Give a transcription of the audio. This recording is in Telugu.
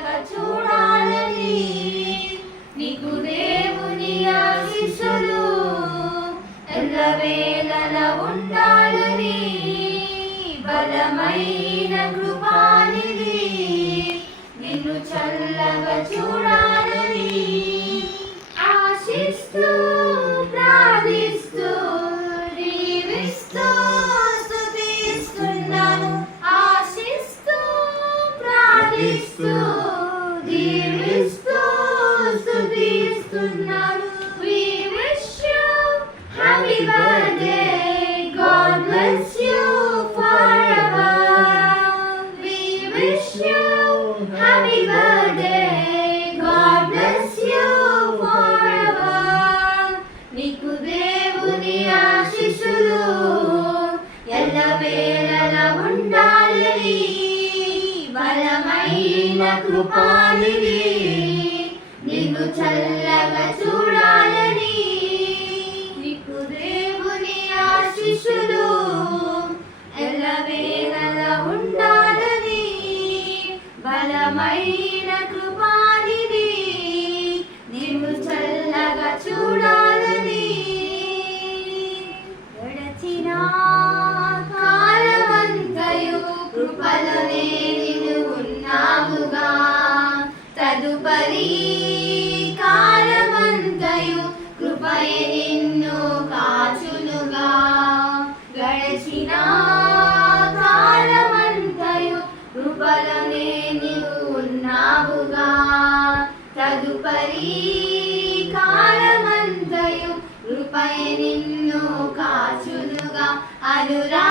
చల్లగా చూడాలని నీకు దేవుని ఆశీస్సులు ఎల్లవేళలా ఉండాలని బలమైన కృపానిధి నిన్ను చల్లగా చూడాలని ఆశిస్తూ ప్రార్థిస్తూ దీవిస్తూ స్తుతిస్తున్నాను ఆశిస్తూ ప్రార్థిస్తూ దీవిస్తూ స్తుతిస్తున్నాను we wish you happy birthday god bless you forever we wish you happy birthday god bless you forever నీకు దేవుని ఆశీస్సులు ఎల్లవేళలా ఉండాలని బలమైన కృపానిధి నిన్ను చల్లగా చూడాలని నీకు దేవుని ఆశీస్సులు ఎల్లవేళలా ఉండాలని బలమైన కృపానిధి నిన్ను చల్లగా చూడాలని గడచిన కాలమంతయు కృపలోనే నిన్ను ఉన్నావుగా తదుపరి కాలమంతయు కృపయే నిన్ను కాచునుగా గడచిన కాలమంతయు కృపలోనే నీవు ఉన్నావుగా తదుపరి కాలమంతయు కృపయే నిన్ను కాచునుగా అనురా